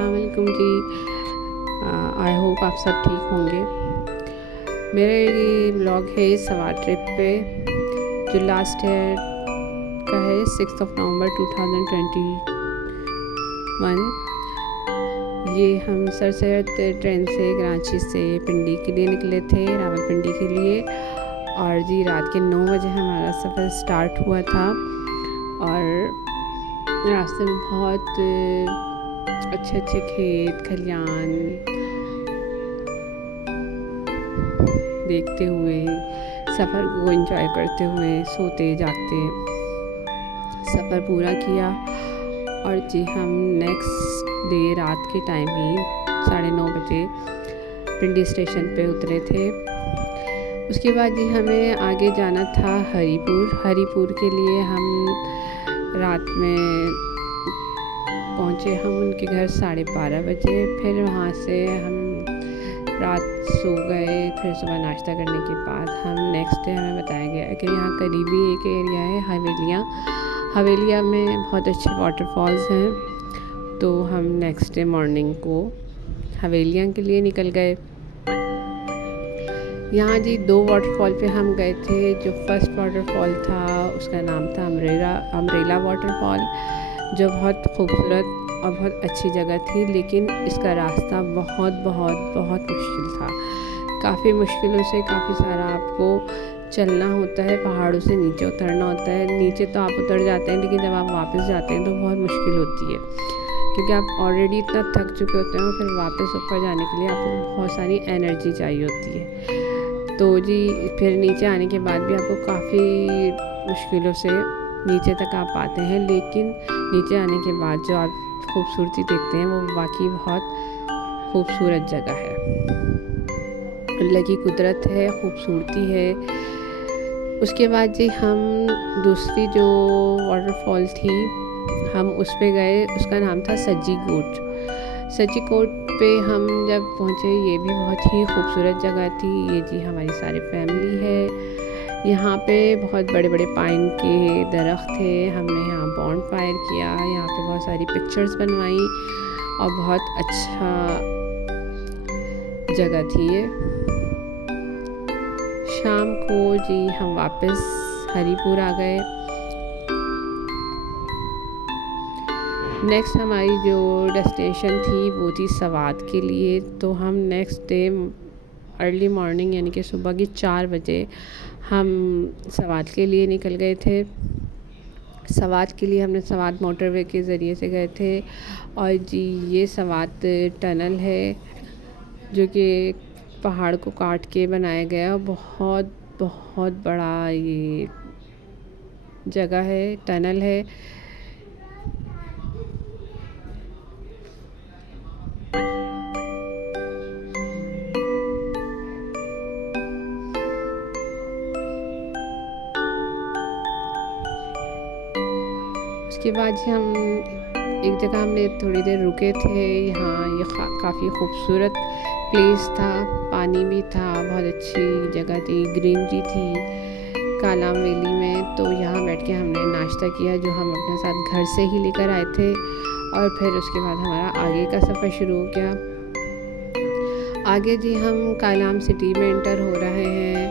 अस्सलाम वालेकुम जी। I hope आप सब ठीक होंगे। मेरा ये ब्लॉग है सवार ट्रिप पे जो लास्ट ईयर का है 6 नवंबर 2021। ये हम सर सैयद ट्रेन से कराची से पिंडी के लिए निकले थे, रावलपिंडी के लिए। और जी रात के 9 बजे हमारा सफ़र स्टार्ट हुआ था और रास्ते में बहुत अच्छे अच्छे खेत खलियान देखते हुए सफ़र को एंजॉय करते हुए सोते जागते सफ़र पूरा किया। और जी हम नेक्स्ट डे रात के टाइम ही 9:30 बजे पिंडी स्टेशन पे उतरे थे। उसके बाद जी हमें आगे जाना था हरीपुर के लिए। हम रात में पहुँचे हम उनके घर 12:30 बजे। फिर वहाँ से हम रात सो गए। फिर सुबह नाश्ता करने के बाद हम नेक्स्ट डे हमें बताया गया कि यहाँ करीबी एक एरिया है हवेलिया में बहुत अच्छे वाटरफॉल्स हैं। तो हम नेक्स्ट डे मॉर्निंग को हवेलिया के लिए निकल गए। यहाँ जी 2 वाटरफॉल पे हम गए थे। जो फर्स्ट वाटरफॉल था उसका नाम था अमरेला वाटरफॉल, जो बहुत खूबसूरत और बहुत अच्छी जगह थी। लेकिन इसका रास्ता बहुत मुश्किल था। काफ़ी मुश्किलों से काफ़ी सारा आपको चलना होता है, पहाड़ों से नीचे उतरना होता है। नीचे तो आप उतर जाते हैं, लेकिन जब आप वापस जाते हैं तो बहुत मुश्किल होती है, क्योंकि आप ऑलरेडी इतना थक चुके होते हैं और फिर वापस ऊपर जाने के लिए आपको बहुत सारी एनर्जी चाहिए होती है। तो जी फिर नीचे आने के बाद भी आपको काफ़ी मुश्किलों से नीचे तक आप आते हैं। लेकिन नीचे आने के बाद जो आप खूबसूरती देखते हैं वो वाकई बहुत खूबसूरत जगह है। अल्लाह की कुदरत है, खूबसूरती है। उसके बाद जी हम दूसरी जो वाटरफॉल थी हम उस पे गए। उसका नाम था सज्जी कोट पे हम जब पहुँचे, ये भी बहुत ही खूबसूरत जगह थी। ये जी हमारी सारी फैमिली है। यहाँ पे बहुत बड़े बड़े पाइन के दरख्त थे। हमने यहाँ बॉन्ड फायर किया, यहाँ पे बहुत सारी पिक्चर्स बनवाई और बहुत अच्छा जगह थी ये। शाम को जी हम वापस हरीपुर आ गए। नेक्स्ट हमारी जो डेस्टिनेशन थी वो थी सवात के लिए। तो हम नेक्स्ट डे अर्ली मॉर्निंग यानी कि सुबह की 4 बजे हम सवात के लिए निकल गए थे। सवात के लिए हमने सवात मोटरवे के ज़रिए से गए थे। और जी ये सवात टनल है जो कि पहाड़ को काट के बनाया गया। बहुत बड़ा ये जगह है, टनल है। उसके बाद हम एक जगह हमने थोड़ी देर रुके थे। यहाँ ये काफ़ी खूबसूरत प्लेस था, पानी भी था, बहुत अच्छी जगह थी, ग्रीनरी थी कालाम वैली में। तो यहाँ बैठ के हमने नाश्ता किया जो हम अपने साथ घर से ही लेकर आए थे। और फिर उसके बाद हमारा आगे का सफ़र शुरू हो गया। आगे जी हम कालाम सिटी में एंटर हो रहे हैं।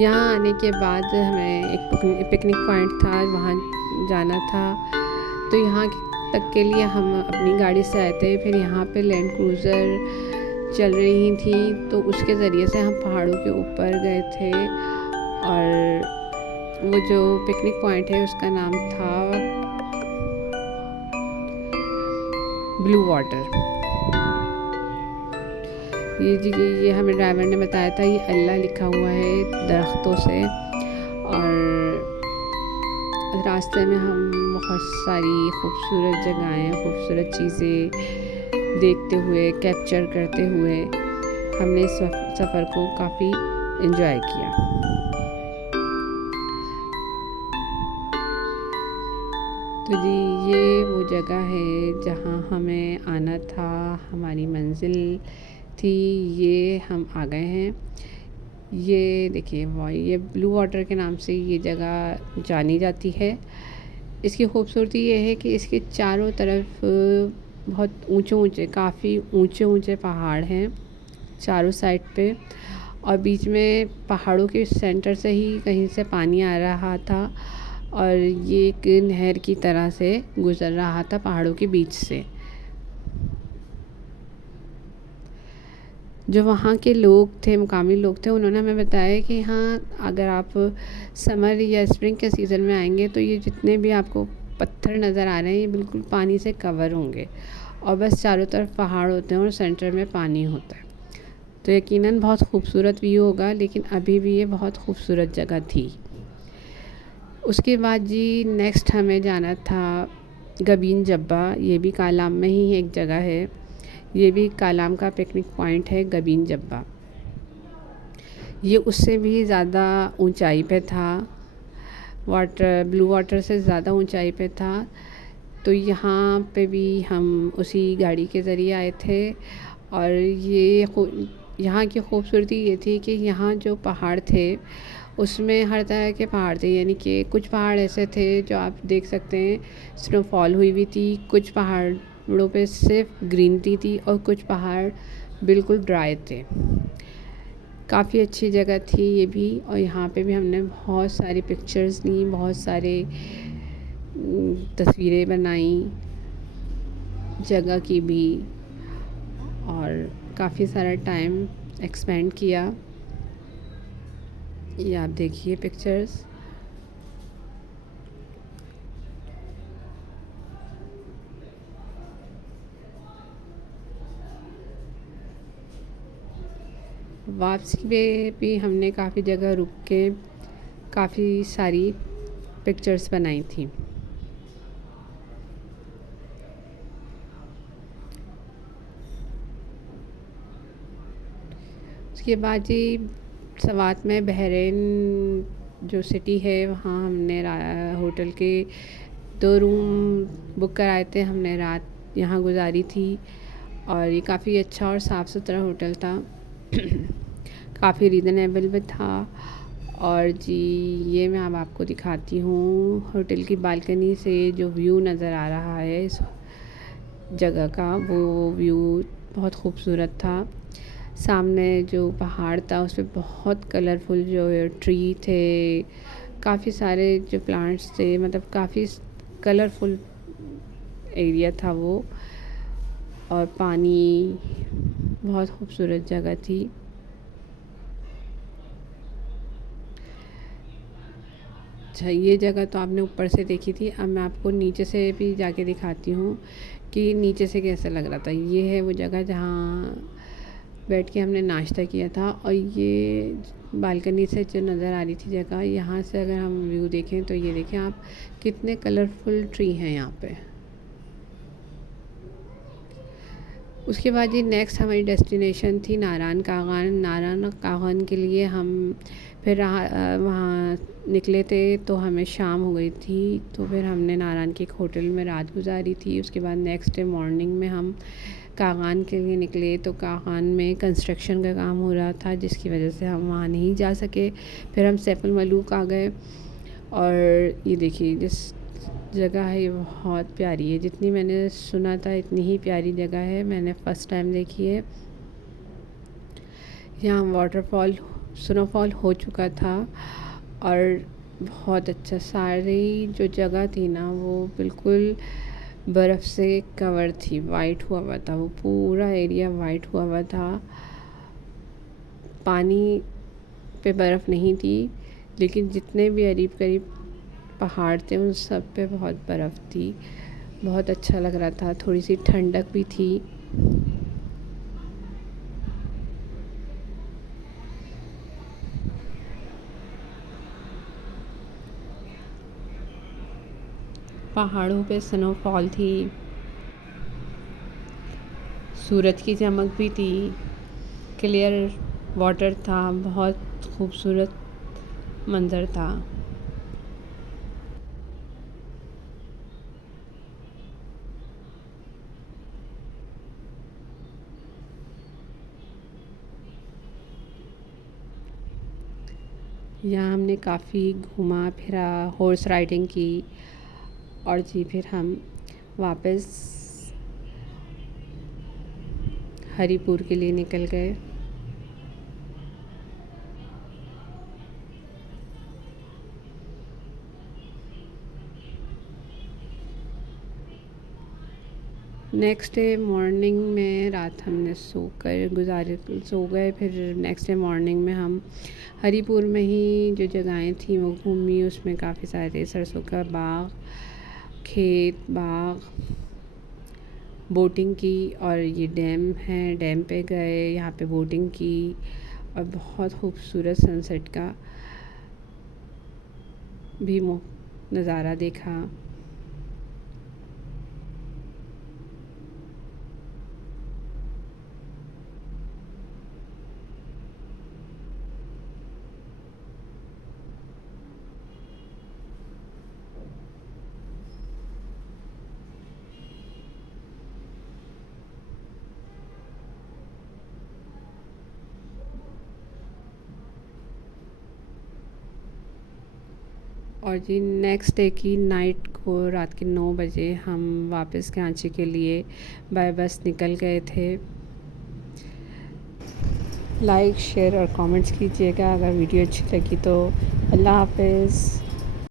यहाँ आने के बाद हमें एक पिकनिक पॉइंट था, वहाँ जाना था। तो यहाँ तक के लिए हम अपनी गाड़ी से आए थे। फिर यहाँ पे लैंड क्रूज़र चल रही थी, तो उसके ज़रिए से हम पहाड़ों के ऊपर गए थे। और वो जो पिकनिक पॉइंट है उसका नाम था ब्लू वाटर। ये हमें ड्राइवर ने बताया था। ये अल्लाह लिखा हुआ है दरख्तों से। और रास्ते में हम बहुत सारी खूबसूरत जगहें, खूबसूरत चीज़ें देखते हुए, कैप्चर करते हुए हमने इस सफ़र को काफ़ी एंजॉय किया। तो जी ये वो जगह है जहाँ हमें आना था, हमारी मंजिल थी। ये हम आ गए हैं। ये देखिए ये ब्लू वाटर के नाम से ये जगह जानी जाती है। इसकी खूबसूरती ये है कि इसके चारों तरफ बहुत ऊंचे ऊंचे, काफ़ी ऊंचे ऊंचे पहाड़ हैं चारों साइड पे, और बीच में पहाड़ों के सेंटर से ही कहीं से पानी आ रहा था और ये एक नहर की तरह से गुज़र रहा था पहाड़ों के बीच से। जो वहाँ के लोग थे, मुकामी लोग थे, उन्होंने हमें बताया कि हाँ, अगर आप समर या स्प्रिंग के सीज़न में आएंगे तो ये जितने भी आपको पत्थर नज़र आ रहे हैं ये बिल्कुल पानी से कवर होंगे और बस चारों तरफ पहाड़ होते हैं और सेंटर में पानी होता है। तो यकीनन बहुत खूबसूरत व्यू होगा, लेकिन अभी भी ये बहुत खूबसूरत जगह थी। उसके बाद जी नेक्स्ट हमें जाना था गबीन जब्बा। ये भी कालाम में ही एक जगह है, ये भी कालाम का पिकनिक पॉइंट है गबीन जब्बा। ये उससे भी ज़्यादा ऊंचाई पे था, ब्लू वाटर से ज़्यादा ऊंचाई पे था। तो यहाँ पे भी हम उसी गाड़ी के ज़रिए आए थे और यहाँ की खूबसूरती ये थी कि यहाँ जो पहाड़ थे उसमें हर तरह के पहाड़ थे, यानी कि कुछ पहाड़ ऐसे थे जो आप देख सकते हैं स्नोफॉल हुई हुई थी, कुछ पहाड़ों पे सिर्फ ग्रीनरी थी और कुछ पहाड़ बिल्कुल ड्राई थे। काफ़ी अच्छी जगह थी ये भी, और यहाँ पे भी हमने बहुत सारी पिक्चर्स ली, बहुत सारे तस्वीरें बनाई जगह की भी, और काफ़ी सारा टाइम एक्सपेंड किया। ये आप देखिए पिक्चर्स। वापसी पे भी हमने काफ़ी जगह रुक के काफ़ी सारी पिक्चर्स बनाई थी। उसके बाद जी सवात में बहरीन जो सिटी है वहाँ हमने होटल के 2 रूम बुक कराए थे, हमने रात यहाँ गुजारी थी और ये काफ़ी अच्छा और साफ़ सुथरा होटल था काफ़ी रीज़नेबल भी था। और जी ये मैं अब आपको दिखाती हूँ होटल की बालकनी से जो व्यू नज़र आ रहा है इस जगह का, वो व्यू बहुत खूबसूरत था। सामने जो पहाड़ था उस पर बहुत कलरफुल जो ट्री थे, काफ़ी सारे जो प्लांट्स थे, मतलब काफ़ी कलरफुल एरिया था वो, और पानी, बहुत खूबसूरत जगह थी। अच्छा, ये जगह तो आपने ऊपर से देखी थी, अब मैं आपको नीचे से भी जाके दिखाती हूँ कि नीचे से कैसा लग रहा था। ये है वो जगह जहाँ बैठ के हमने नाश्ता किया था, और ये बालकनी से जो नज़र आ रही थी जगह, यहाँ से अगर हम व्यू देखें तो ये देखें आप कितने कलरफुल ट्री हैं यहाँ पे। उसके बाद ये नेक्स्ट हमारी डेस्टिनेशन थी नारायण कागान। नारायण कागान के लिए हम फिर वहाँ निकले थे तो हमें शाम हो गई थी, तो फिर हमने नारायण के एक होटल में रात गुजारी थी। उसके बाद नेक्स्ट डे मॉर्निंग में हम कागान के लिए निकले, तो कागान में कंस्ट्रक्शन का काम हो रहा था जिसकी वजह से हम वहाँ नहीं जा सके। फिर हम सैफ अल मलूक आ गए, और ये देखिए जिस जगह है ये बहुत प्यारी है, जितनी मैंने सुना था इतनी ही प्यारी जगह है, मैंने फ़र्स्ट टाइम देखी है। यहाँ वाटरफॉल, स्नोफॉल हो चुका था और बहुत अच्छा, सारी जो जगह थी ना वो बिल्कुल बर्फ़ से कवर थी, वाइट हुआ हुआ था, वो पूरा एरिया वाइट हुआ हुआ था। पानी पे बर्फ़ नहीं थी, लेकिन जितने भी करीब करीब पहाड़ थे उन सब पे बहुत बर्फ़ थी। बहुत अच्छा लग रहा था, थोड़ी सी ठंडक भी थी। पहाड़ों पे स्नोफॉल थी, सूरज की चमक भी थी, क्लियर वाटर था, बहुत खूबसूरत मंज़र था। यहाँ हमने काफ़ी घूमा फिरा, हॉर्स राइडिंग की, और जी फिर हम वापस हरिपुर के लिए निकल गए। नेक्स्ट डे मॉर्निंग में रात हमने सो गए। फिर नेक्स्ट डे मॉर्निंग में हम हरिपुर में ही जो जगहें थी वो घूमी। उसमें काफ़ी सारे सरसों का बाग, खेत, बाग, बोटिंग की, और ये डैम है, डैम पे गए, यहाँ पे बोटिंग की और बहुत खूबसूरत सनसेट का भी नज़ारा देखा। और जी नेक्स्ट डे की नाइट को रात के 9 बजे हम वापस कराची के लिए बाय बस निकल गए थे। लाइक, शेयर और कमेंट्स कीजिएगा अगर वीडियो अच्छी लगी तो। अल्लाह हाफ़िज़।